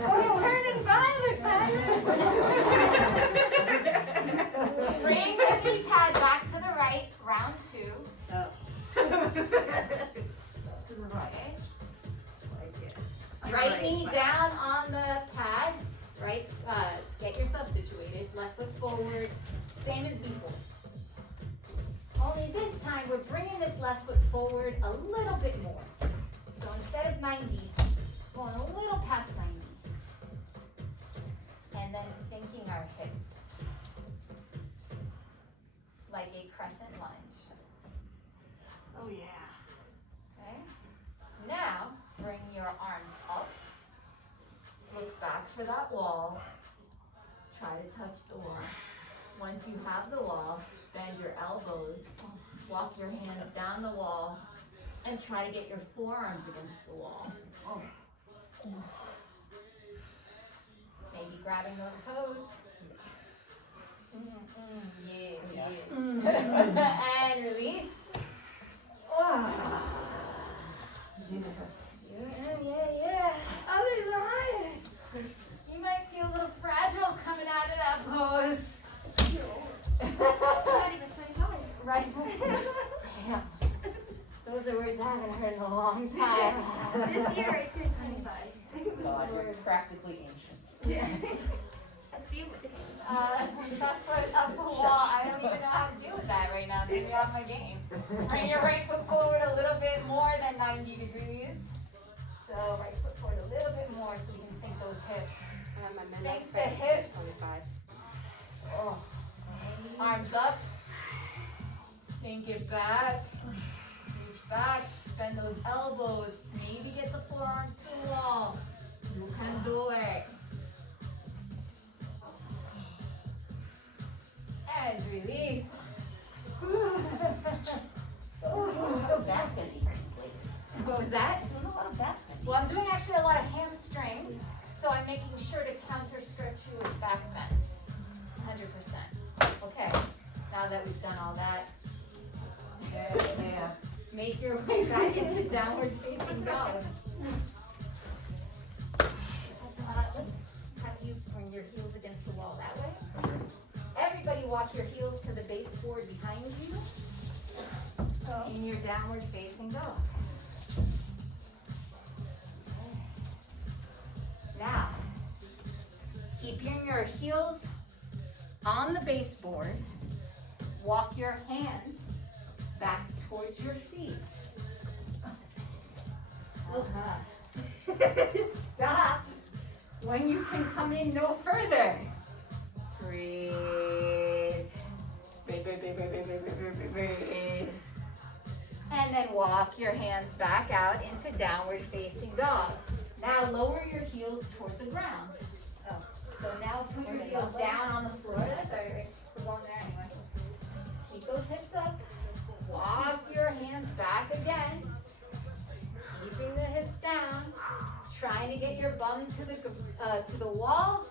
You're turning violet, Bring the knee pad back to the right, round 2. To the right. Okay. Like it. Right knee down on the pad. Right, get yourself situated. Left foot forward, same as before. Only this time we're bringing this left foot forward a little bit more. So instead of 90, going a little past 90. And then sinking our hips. Like a crescent lunge. Oh yeah. Okay? Now, bring your arms up. Look back for that wall. Try to touch the wall. Once you have the wall, bend your elbows. Walk your hands down the wall. And try to get your forearms against the wall. Maybe grabbing those toes. Yeah. And release. Yeah. Others are high. You might feel a little fragile coming out of that pose. Not even 25. Right. Damn. Those are words I haven't heard in a long time. This year I turned 25. God, you're practically ancient. Yes. I feel it. Left foot up the wall. I don't even know how to deal with that right now. Maybe off my game. Bring your right foot forward a little bit more than 90 degrees. So right foot forward a little bit more so we can sink those hips. Sink the hips. Oh. Arms up. Sink it back. Reach back. Bend those elbows. Maybe get the forearms to the wall. You can do it. And release. Back bending easily. What was that? Doing a lot of back bending. Well, I'm doing actually a lot of hamstrings, so I'm making sure to counter stretch you with back bends. 100%. Okay, now that we've done all that, Yeah. make your way back into downward facing dog. Let's have you bring your heels against the wall that way. Everybody walk your heels to the baseboard behind you in your downward facing dog. Now, keeping your heels on the baseboard, walk your hands back towards your feet. Stop when you can come in no further. Breathe. Breathe. And then walk your hands back out into downward facing dog. Now lower your heels toward the ground. So now put your heels down on the floor. That's all right. We're going there anyway. Keep those hips up. Walk your hands back again. Keeping the hips down. Trying to get your bum to the wall.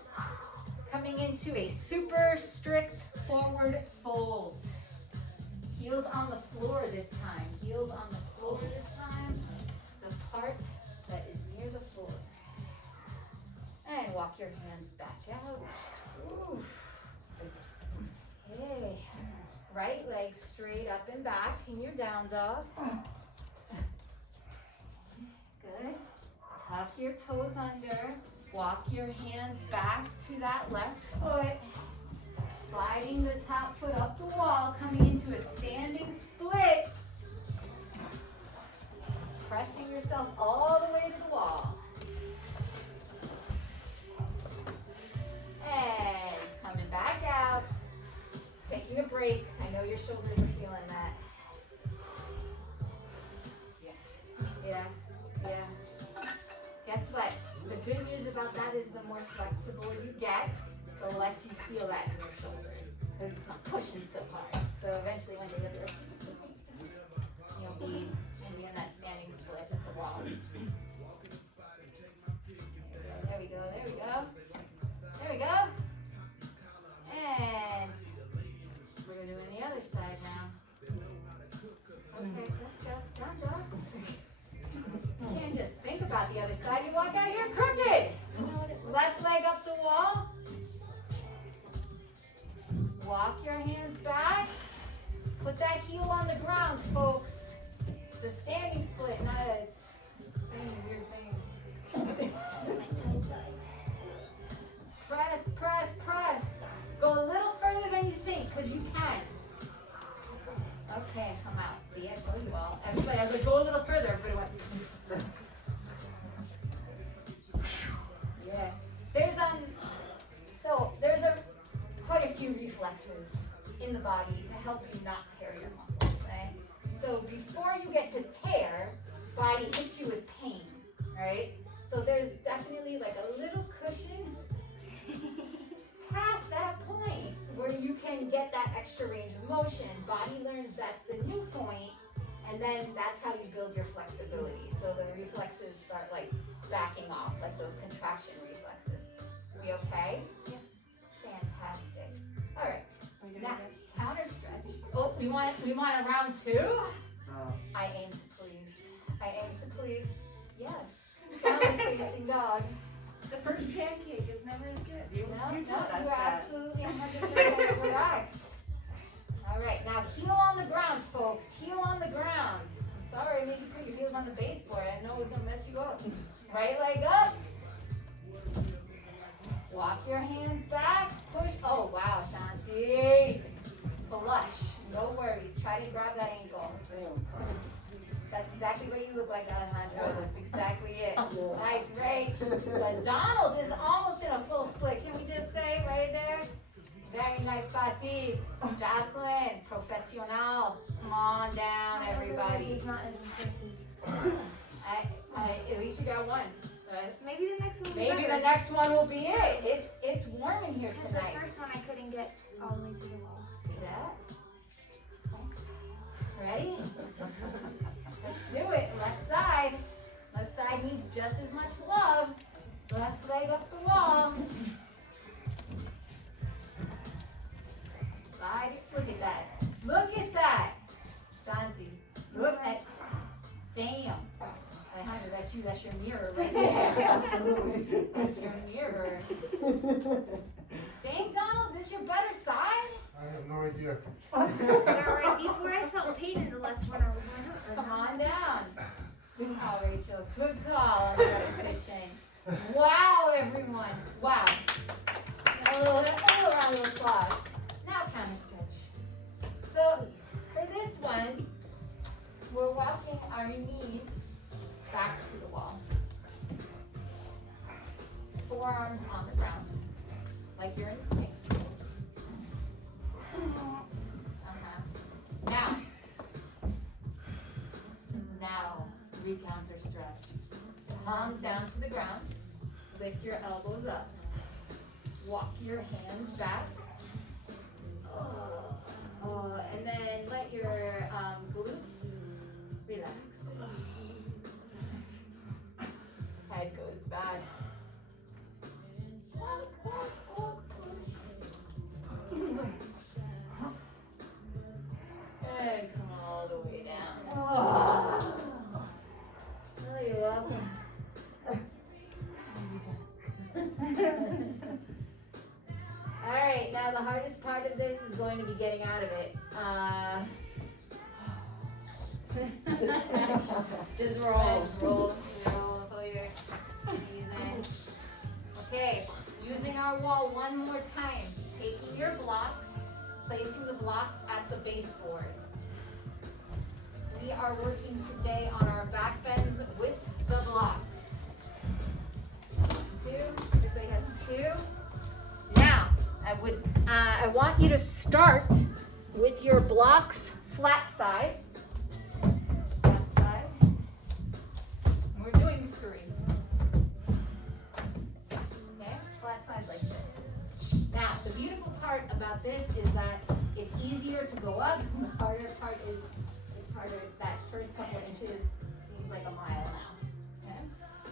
Coming into a super strict forward fold. Heels on the floor this time. Heels on the floor this time. The part that is near the floor. And walk your hands back out. Oof. Okay. Right leg straight up and back in your down dog. Good. Tuck your toes under. Walk your hands back to that left foot. Sliding the top foot up the wall, coming into a standing split. Pressing yourself all the way to the wall. And coming back out. Taking a break. I know your shoulders are feeling that. Yeah. Guess what? The good news about that is the more flexible you get, the less you feel that in your shoulders. Because it's not pushing so hard. So eventually when you're there, you'll be in that standing split with the wall. There we go. And we're doing the other side now. Okay, let's go. Down dog. You can't just think about the other side. You walk out here crooked. Left leg up the wall. Walk your hands back. Put that heel on the ground, folks. It's a standing split, not a weird thing. Press, press, press. Go a little further than you think, because you can. Okay, come out. See, I told you all. Everybody, I was like, go a little further. Everybody went. Yeah. There's quite a few reflexes in the body to help you not tear your muscles, eh? So before you get to tear, body hits you with pain, right? So there's definitely like a little cushion past that point where you can get that extra range of motion. Body learns that's the new point, and then that's how you build your flexibility. So the reflexes start like backing off, like those contraction reflexes. We okay? Yeah. Fantastic. All right. Now, counter stretch. Oh, we want a round two? I aim to please. I aim to please. Yes. Downward facing dog. The first pancake is never as good. You taught us you're that. absolutely 100% correct. All right, now heel on the ground, folks. Heel on the ground. I'm sorry, I made you put your heels on the baseboard. I know it was gonna mess you up. Right leg up. Walk your hands back. Push. Oh wow, Shanti. Flush. No worries. Try to grab that ankle. That's exactly what you look like, Alejandro. That's exactly it. Nice, Rach. But Donald is almost in a full split. Can we just say right there? Very nice, Pati. Jocelyn, professional. Come on down, everybody. It's not as impressive. At least you got one. Maybe the next one will be Maybe better. the next one will be it. It's warm in here Because tonight. the first one I couldn't get all the way to the wall. See that? Ready? Let's do it. Left side. Left side needs just as much love. Left leg up the wall. Side. Look at that. Look at that. Shanti. Look at. Damn. Alejandro, that's you. That's your mirror right there. Absolutely. That's your mirror. Dang, Donald, this your better side? I have no idea. Right before I felt pain in the left one, I was like, Come on down. Good call, Rachel. Good call on the repetition. Wow, everyone. Wow. A little round of applause. Now counter stretch. So for this one, we're walking our knees back to the wall. Forearms on the ground, like you're in Sphinx pose. Now, recounter stretch. Palms down to the ground. Lift your elbows up. Walk your hands back. And then let your glutes relax. Head goes back. And come all the way down. Oh, you're welcome. All right, now the hardest part of this is going to be getting out of it. Just roll here. Easy. Okay, using our wall one more time. Taking your blocks, placing the blocks at the baseboard. We are working today on our back bends with the blocks. 2, everybody has 2. Now, I want you to start with your blocks flat side. Flat side. And we're doing 3. Okay, flat side like this. Now, the beautiful part about this is that it's easier to go up. The harder part is it's harder. That first couple of inches seems like a mile now. Okay?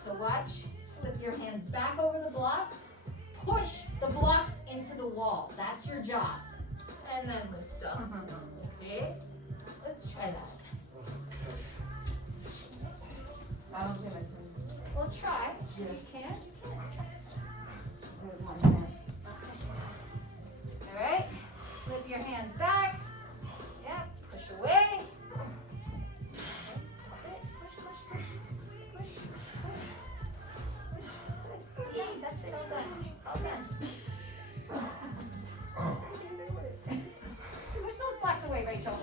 So watch. Flip your hands back over the blocks. Push the blocks into the wall. That's your job. And then lift up. Okay? Let's try that. You can. There's one hand. All right. Flip your hands back. Yep. Push away. That's it. Push, push, push. Push, push. Push. Good. That's it. All done. All done. Push those blocks away, Rachel.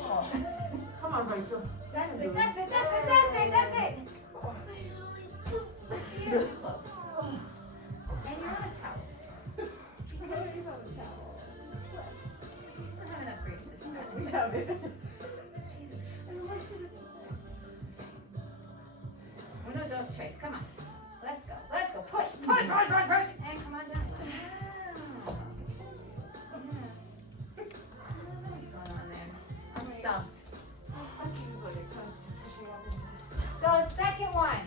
Come on, Rachel. That's it. That's it. That's it. That's it. That's it. You're too close. And you're on a towel. Because you're on a towel. We still haven't upgraded this time. We have it. Jesus Christ. Uno, dos, tres. Come on. Let's go. Let's go. Push. Push, push, push, push. And come on down. Wow. Yeah. I don't know what's going on there. I'm stumped. So, second one.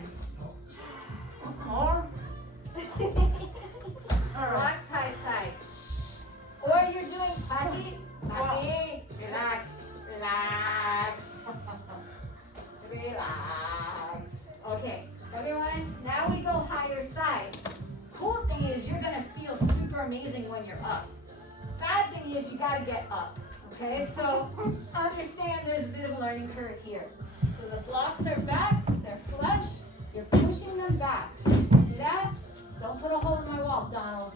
More? Relax, high side. Or you're doing Patty. Patty. Relax. Relax. Relax. Okay, everyone, now we go higher side. Cool thing is you're gonna feel super amazing when you're up. Bad thing is you gotta get up. Okay, so understand there's a bit of a learning curve here. So the blocks are back, they're flush, you're pushing them back. See that? Don't put a hole in my wall, Donald.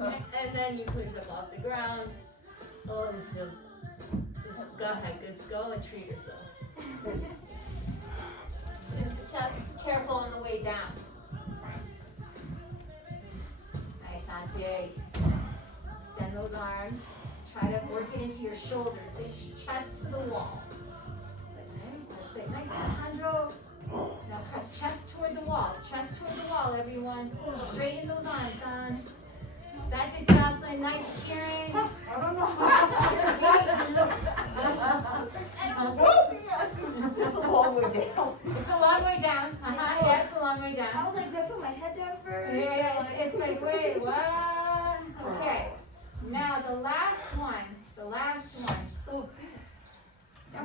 Okay. And then you push up off the ground. Oh, this feels. Just go ahead, just go and treat yourself. Chin to chest, careful on the way down. Nice, Shantae. Extend those arms. Try to work it into your shoulders. Reach chest to the wall. That's it. Nice, Alejandro. Now press chest toward the wall. Chest toward the wall, everyone. Straighten those arms, son. That's it, Jocelyn. Nice, Karen. I don't know. It's a long way down. It's a long way down. Yeah, it's a long way I down. was like, do I put my head down first? Yeah, it's like, wait, what? Okay. Now the last one.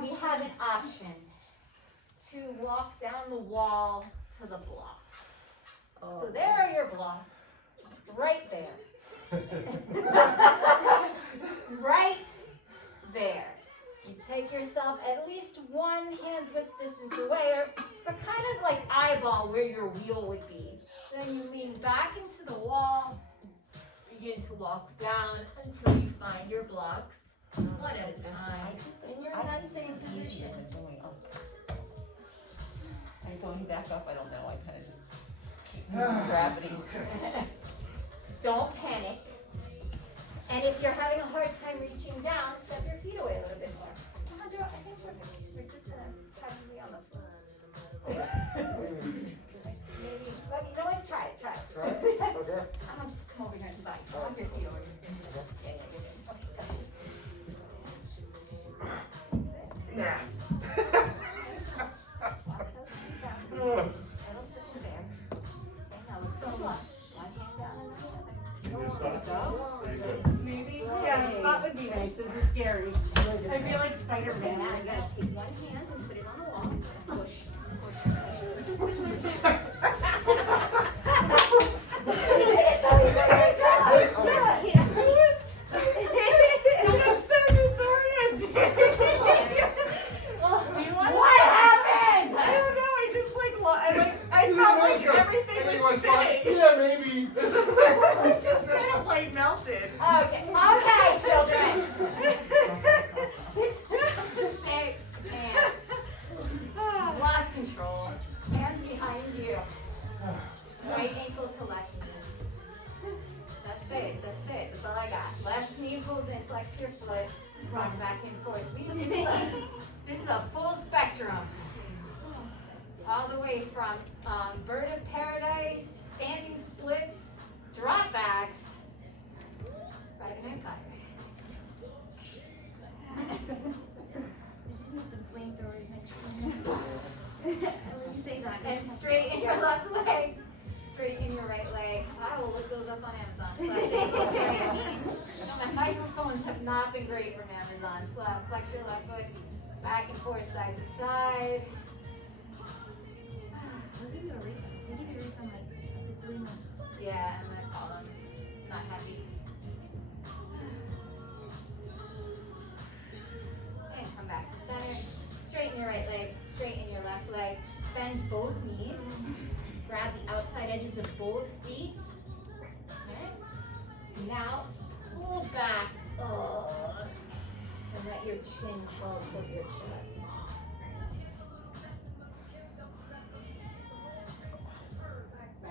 We have an option to walk down the wall to the blocks. So there are your blocks, right there. Right there. You take yourself at least one hand's width distance away, or kind of like eyeball where your wheel would be. Then you lean back into the wall. Begin to walk down until you find your blocks, one at a time. And you're in that same position. And going back up, I don't know. I kind of just keep moving gravity. Don't panic. And if you're having a hard time reaching down, step your feet away a little bit more. Alejandro, I think we're just gonna have you on the floor. Maybe, but you know what? Try it. Right? Okay. I'm gonna just come over here and slide. Drop your feet over. Yeah. Little sit there. And now look for the blocks. One hand down and the other. You just stop. Very good. Maybe? Yeah, the spot would be nice. This is scary. I feel like Okay, Spider-Man. now you gotta take one hand and put it on the wall and push. What happened? I don't know. I felt like everything was sitting. Yeah, maybe. It just kind of like melted. Okay, children. Sit to six and lost control. Hands behind you. Right ankle to left knee. That's it. That's all I got. Left knee pulls in, flex your foot, rock back and forth. This is a full spectrum. All the way from bird of paradise, standing splits, drop backs, riding high fire. You just need some flamethrowers next time. When you say that, And straighten your left leg, straighten your right leg. I will look those up on Amazon. My microphones have not been great from Amazon. So flex your left foot, back and forth, side to side. We'll give you a refund. We give you a refund like up to 3 bend both knees. Grab the outside edges of both feet. Okay. Now, pull back. And let your chin fall toward your chest.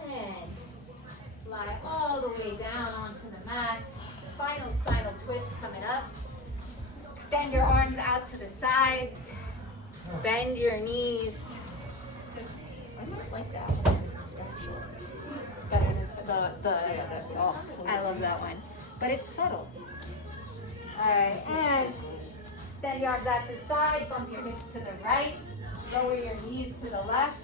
And slide all the way down onto the mat. Final spinal twist coming up. Extend your arms out to the sides. Bend your knees. I might like that one. It's actually. Better than I love that one. But it's subtle. Alright, and extend your arms out to the side, bump your hips to the right, lower your knees to the left.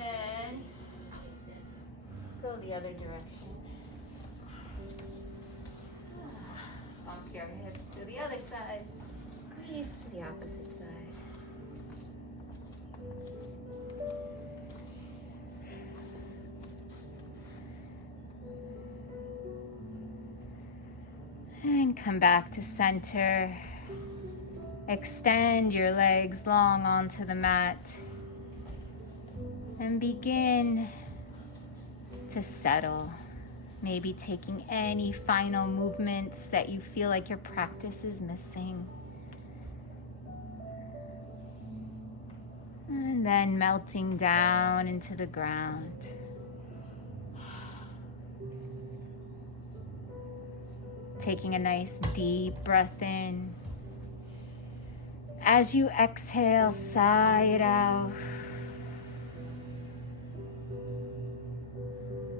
And go the other direction. Bump your hips to the other side, knees to the opposite side. And come back to center. Extend your legs long onto the mat. And begin to settle. Maybe taking any final movements that you feel like your practice is missing. And then melting down into the ground. Taking a nice deep breath in. As you exhale, sigh it out.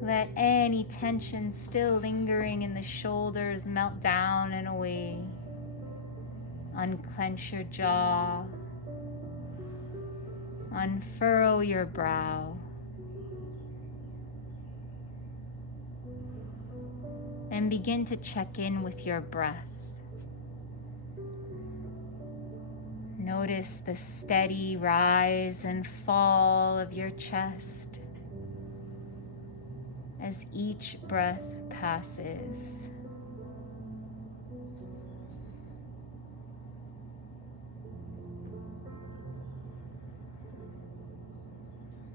Let any tension still lingering in the shoulders melt down and away. Unclench your jaw. Unfurrow your brow. And begin to check in with your breath. Notice the steady rise and fall of your chest as each breath passes.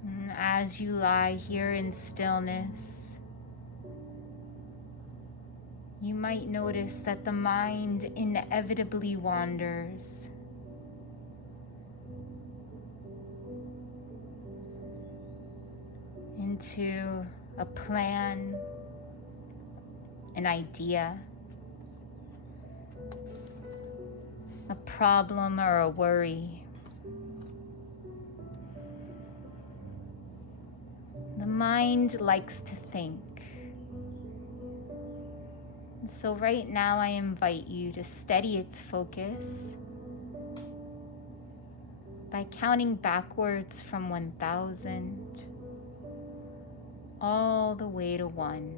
And as you lie here in stillness, you might notice that the mind inevitably wanders. Into a plan, an idea, a problem or a worry. The mind likes to think. And so right now I invite you to steady its focus by counting backwards from 1,000 all the way to 1,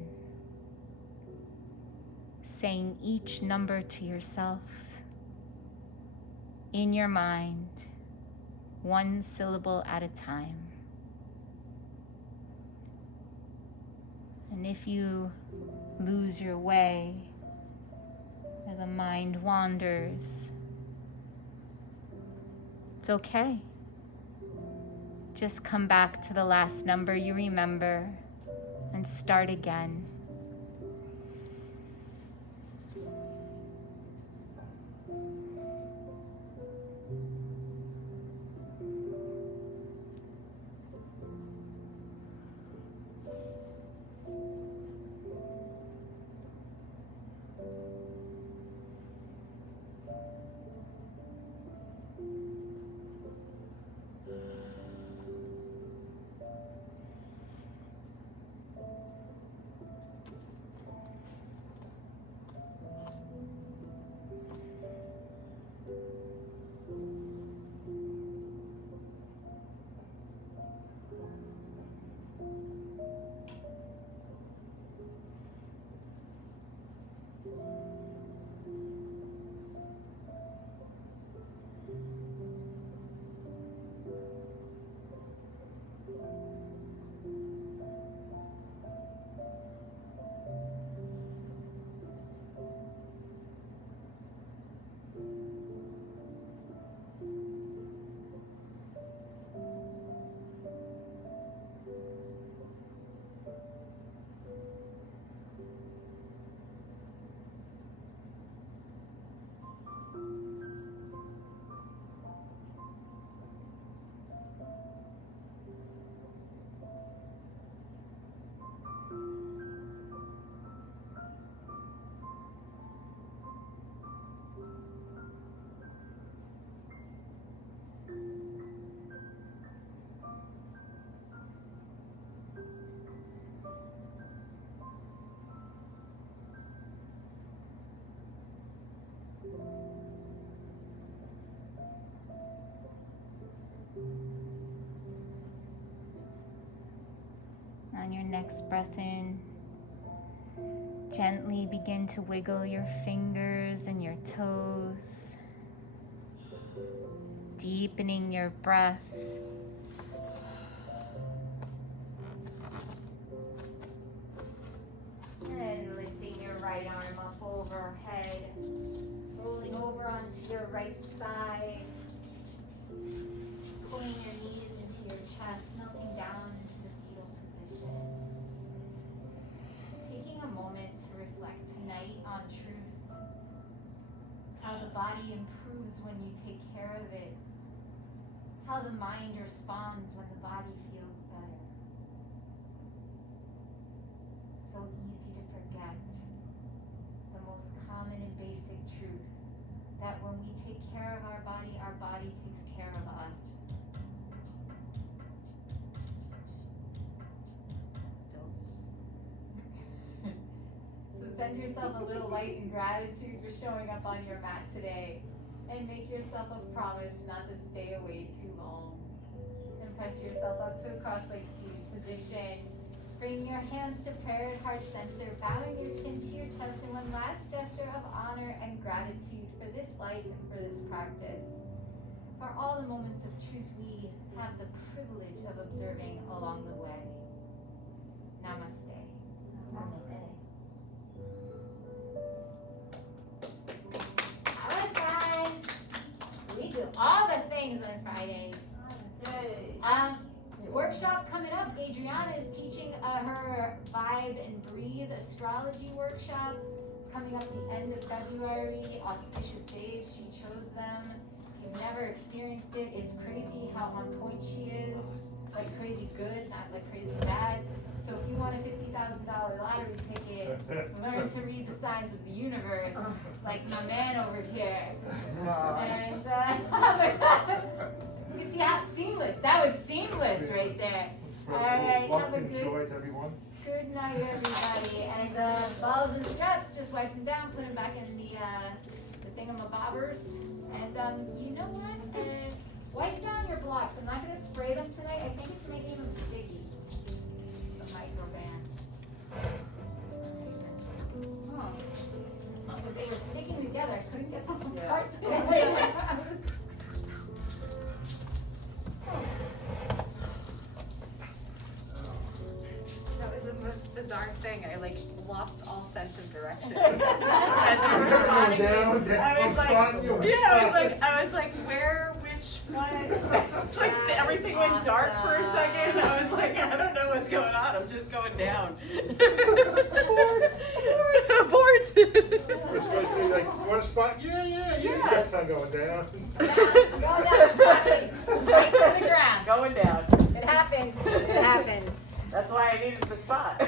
saying each number to yourself in your mind, one syllable at a time. And if you lose your way or the mind wanders, it's okay. Just come back to the last number you remember and start again. next breath in, gently begin to wiggle your fingers and your toes, deepening your breath. And lifting your right arm up overhead, rolling over onto your right side, pulling your knees into your chest, melting down into the fetal position. Taking a moment to reflect tonight on truth, how the body improves when you take care of it, how the mind responds when the body feels better. So easy to forget the most common and basic truth, that when we take care of our body takes care of us. So send yourself a little light and gratitude for showing up on your mat today, and make yourself a promise not to stay away too long. And press yourself up to a cross-legged seated position. Bring your hands to prayer at heart center, bowing your chin to your chest in one last gesture of honor and gratitude for this life and for this practice. For all the moments of truth we have the privilege of observing along the way. Namaste. Namaste. Namaste. We do all the things on Fridays. Workshop coming up. Adriana is teaching her Vibe and Breathe astrology workshop. It's coming up the end of February. Auspicious days. She chose them. You've never experienced it. It's crazy how on point she is. Like crazy good, not like crazy bad. So if you want a $50,000 lottery ticket, learn to read the signs of the universe, like my man over here. And you see how it's seamless. That was seamless right there. All right, have a good, everyone. good night, everybody. And balls and straps, just wipe them down, put them back in the thingamabobbers. And you know what? Wipe down your blocks. I'm not going to spray them tonight. I think it's making them sticky. The microban. Oh. Because they were sticking together. I couldn't get them apart today. That was the most bizarre thing. I like lost all sense of direction as you were responding. I was like, where, which, what? It's like everything went dark for a second. I was like, I don't know what's going on. I'm just going down. Boards. It's going to be like, you want a spot? Yeah. Kept on going down. Go down, Scotty. Right to the ground. Going down. It happens. It happens. That's why I needed the spot.